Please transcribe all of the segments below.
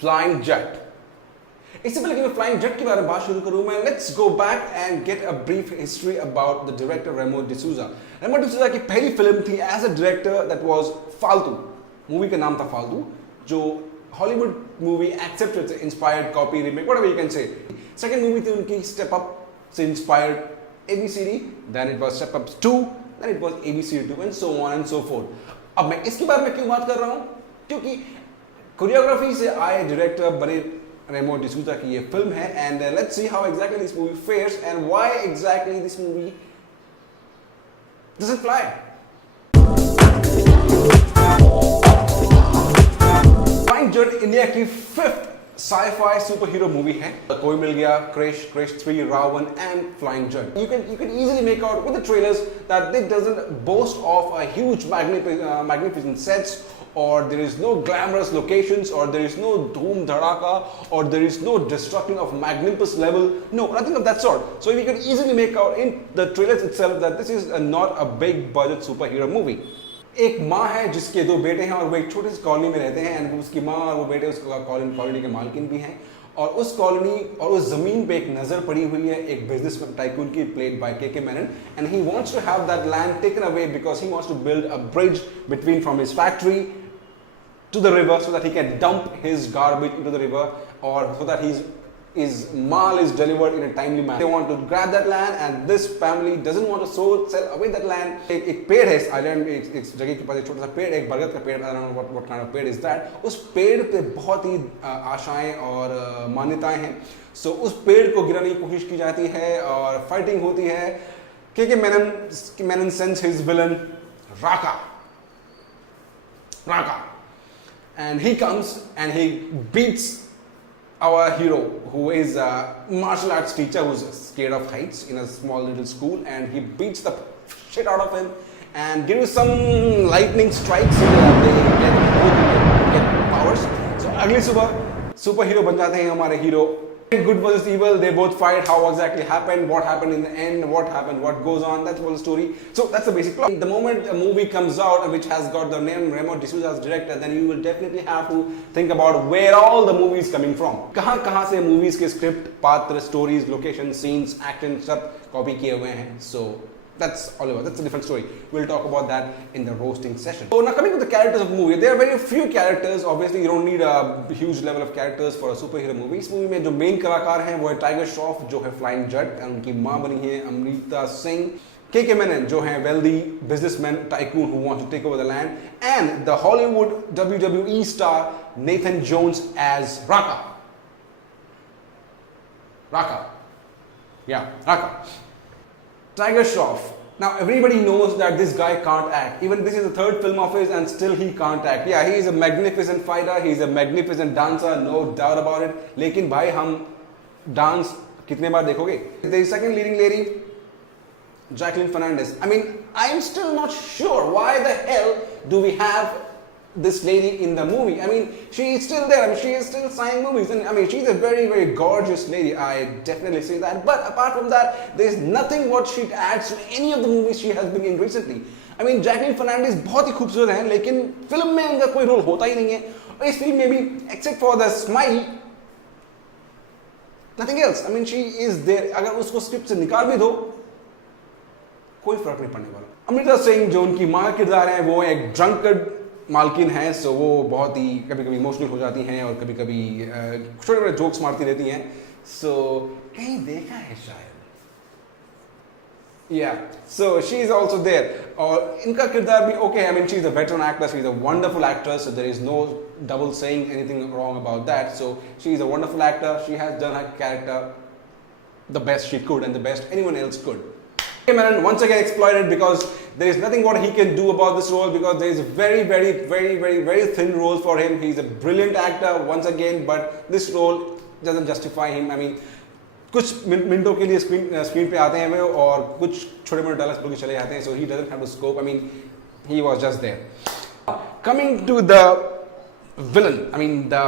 Flying jet. इससे पहले कि मैं फ्लाइंग जेट के बारे में बात शुरू करूं, मैं let's go back and get a brief history about the director Remo D'Souza. Remo D'Souza की पहली फिल्म थी as a director that was Faltu. Movie का नाम था फालतू, जो हॉलीवुड मूवी एक्सेप्टेड से inspired copy remake whatever you can say. Second movie थी उनकी स्टेप अप से inspired ABCD, then it was Step Up 2, then it was ABCD 2 and so on and so fourth. अब मैं इसके बारे में क्यों बात कर रहा हूं? क्योंकि कोरियोग्राफी से आए डायरेक्टर बने रेमो डिसूजा की ये फिल्म है, and let's see how exactly this movie fares and why exactly this movie doesn't fly. Flying jet India की 5th sci-fi super hero movie है। कोई मिल गया, Krrish 3, Raavan and flying jet. You can easily make out with the trailers that it doesn't boast of a huge magnificent sets, or there is no glamorous locations, or there is no dhoom dhadaka, or there is no destructing of Magnificus level. No, nothing of that sort. So we can easily make out in the trailers itself that this is not a big budget superhero movie. एक माँ है जिसके 2 बेटे हैं और वो एक छोटी सी कॉलोनी में रहते हैं, एंड उसकी माँ और वो बेटे उस कॉलोनी के मालकिन भी हैं, और उस कॉलोनी और उस जमीन पे एक नजर पड़ी हुई है एक बिजनेस टाइकून की played by K Menon, and he wants to have that land taken away because he wants to build a bridge between from his factory to the river so that he can dump his garbage into the river, or so that his maal is delivered in a timely manner. They want to grab that land, and this family doesn't want to sell away that land. एक पेड़ है इस island, इस जगह के पास एक छोटा सा पेड़ है, एक बरगद का पेड़, I don't know what kind of पेड़ is that. उस पेड़ पे बहुत ही आशाएं और मान्यताएं हैं। So उस पेड़ को गिराने की कोशिश की जाती है और फाइटिंग होती है। के Menon sends his villain Raka, and he comes and he beats our hero, who is a martial arts teacher who's scared of heights in a small little school, and he beats the shit out of him and gives some lightning strikes so that they get powers. So अगली सुबह super hero बन जाते हैं हमारे hero. Good versus evil, they both fight. How exactly happened, what happened in the end, what happened, what goes on, that's the whole story. So that's the basic plot. The moment a movie comes out which has got the name Remo D'Souza as director, then you will definitely have to think about where all the movie is coming from. कहाँ से movies के script, पात्र, stories, location, scenes, action सब copy किए हुए हैं. So that's all over. That's a different story. We'll talk about that in the roasting session. So now coming to the characters of the movie, there are very few characters. Obviously, you don't need a huge level of characters for a superhero movie. इस movie में जो main कलाकार हैं वो है tiger Shroff जो है flying jet, उनकी माँ बनी है अमृता सिंह, के मेनन जो है wealthy businessman tycoon who wants to take over the land, and the Hollywood WWE star Nathan Jones as Raka. Tiger Shroff. Now everybody knows that this guy can't act. Even this is the 3rd film of his and still he can't act. Yeah, he is a magnificent fighter, he is a magnificent dancer, no doubt about it. लेकिन भाई हम dance कितने बार देखोगे? The second leading lady, Jacqueline Fernandez. I mean, I'm still not sure why the hell do we have this lady in the movie. I mean, she is still there. I mean, she is still signing movies, and I mean, she's a very, very gorgeous lady. I definitely say that. But apart from that, there is nothing what she adds to any of the movies she has been in recently. I mean, Jacqueline Fernandez बहुत ही खूबसूरत है, लेकिन film में उनका कोई role होता ही नहीं है. और इस फिल्म में भी, except for the smile, nothing else. I mean, she is there. अगर उसको स्क्रिप्ट से निकाल भी दो, कोई फर्क नहीं पड़ने वाला. अमृता सिंह जो उनकी माँ का किरदार है, वो एक ड्रंकर्ड मालकिन है, सो वो बहुत ही कभी कभी इमोशनल हो जाती हैं और कभी कभी छोटे छोटे जोक्स मारती रहती हैं. सो कहीं देखा है शायद, या so she is also there. और इनका किरदार भी okay. I mean, she is a veteran actress, she is a wonderful actress, so there is no double saying anything wrong about that. So she is a wonderful actor, she has done her character the best she could and the best anyone else could. Menon once again exploited because there is nothing what he can do about this role, because there is a very thin role for him. He is a brilliant actor once again, but this role doesn't justify him. I mean, कुछ मिनटों के लिए screen पे आते हैं वो और कुछ छोटे मोटे डायलॉग्स बोल के चले जाते हैं. So he doesn't have the scope. I mean, he was just there. Coming to the villain, I mean the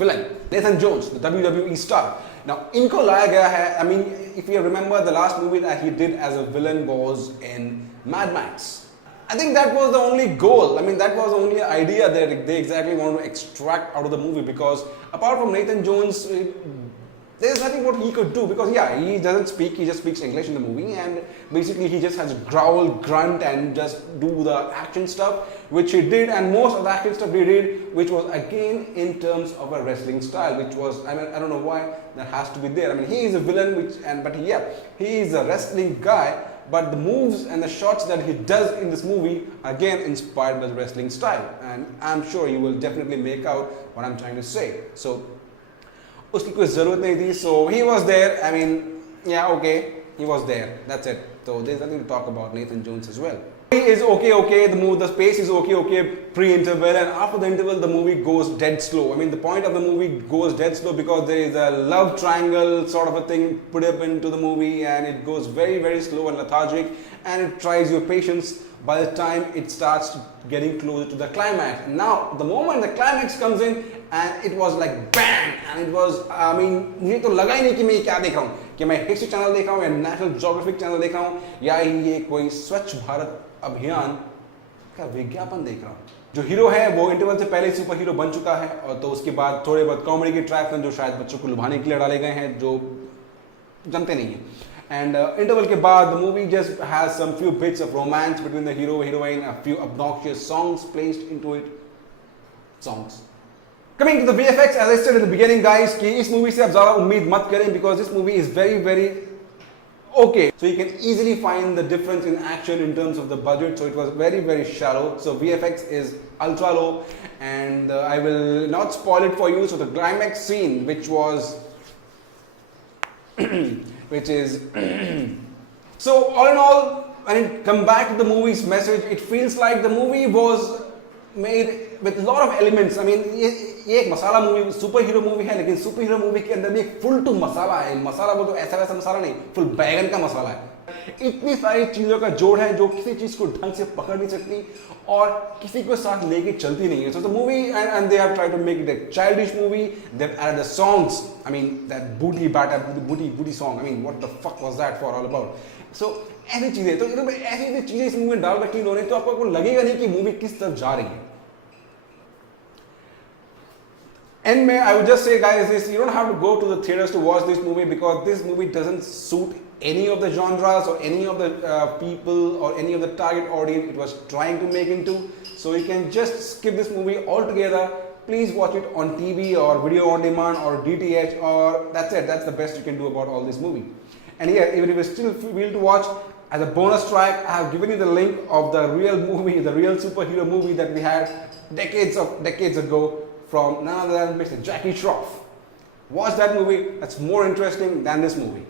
villain Nathan Jones, the WWE star. Now, इनको लाया गया है. I mean, if you remember, the last movie that he did as a villain was in Mad Max. I think that was the only goal. I mean, that was the only idea that they exactly wanted to extract out of the movie, because apart from Nathan Jones, there's nothing what he could do, because yeah, he doesn't speak, he just speaks English in the movie, and basically he just has to growl, grunt and just do the action stuff, which he did, and most of the action stuff he did, which was again in terms of a wrestling style, which was, I mean, I don't know why that has to be there. I mean, he is a villain, but yeah, he is a wrestling guy, but the moves and the shots that he does in this movie, again inspired by the wrestling style, and I'm sure you will definitely make out what I'm trying to say. So उसकी कोई ज़रूरत नहीं थी, so he was there. I mean, yeah, okay, he was there. That's it. So there's nothing to talk about Nathan Jones as well. He is okay. The pace is okay pre-interval, and after the interval, the movie goes dead slow. I mean, the point of the movie goes dead slow because there is a love triangle sort of a thing put up into the movie, and it goes very, very slow and lethargic, and it tries your patience by the time it starts getting closer to the climax. Now, the moment the climax comes in, and it was like bang, and it was, I mean, मुझे तो लगा ही नहीं कि मैं क्या देख रहा हूँ, कि मैं हिस्ट्री चैनल देख रहा हूँ या नेशनल ज्योग्राफिक चैनल देख रहा हूँ या ये कोई स्वच्छ भारत अभियान का विज्ञापन देख रहा हूँ. जो हीरो है वो इंटरवल से पहले सुपर हीरो बन चुका है, और तो उसके बाद थोड़े बहुत कॉमेडी के ट्रैक्स हैं जो शायद बच्चों को लुभाने के लिए डाले गए हैं, जो जमते नहीं हैं. And interval के बाद the movie just has some few bits of romance between the hero and heroine, a few obnoxious songs placed into it. Songs. Coming to the VFX, as I said in the beginning, guys, कि इस movie से आप ज़्यादा उम्मीद मत करें, because this movie is very, very okay. So you can easily find the difference in action in terms of the budget. So it was very, very shallow. So VFX is ultra low, and I will not spoil it for you. So the climax scene, which was which is so all in all, when it come back to the movie's message, it feels like the movie was made with a lot of elements. I mean, ये एक मसाला movie, super hero movie है, लेकिन super hero movie के अंदर भी एक full to मसाला है. मसाला वो तो ऐसा वैसा मसाला नहीं, फुल बैगन का मसाला है. इतनी सारी चीजों का जोड़ है जो किसी चीज को ढंग से पकड़ नहीं सकती और किसी को साथ लेके चलती नहीं है. So the movie, and they have tried to make it a childish movie. They've added the songs. I mean, that booty song. I mean, what the fuck was that for all about? So ऐसी चीजें, तो ऐसी चीजें इस movie में डाल रखी इन्होंने, तो आपको लगेगा नहीं कि मूवी किस तरफ जा रही है. And I would just say, guys, this, you don't have to go to the theaters to watch this movie, because this movie doesn't suit any of the genres or any of the people or any of the target audience it was trying to make into. So you can just skip this movie altogether. Please watch it on TV or video on demand or DTH, or that's it. That's the best you can do about all this movie. And yeah, even if you still feel to watch, as a bonus track, I have given you the link of the real movie, the real superhero movie that we had decades ago, from none other than Mr. Jackie Shroff. Watch that movie. That's more interesting than this movie.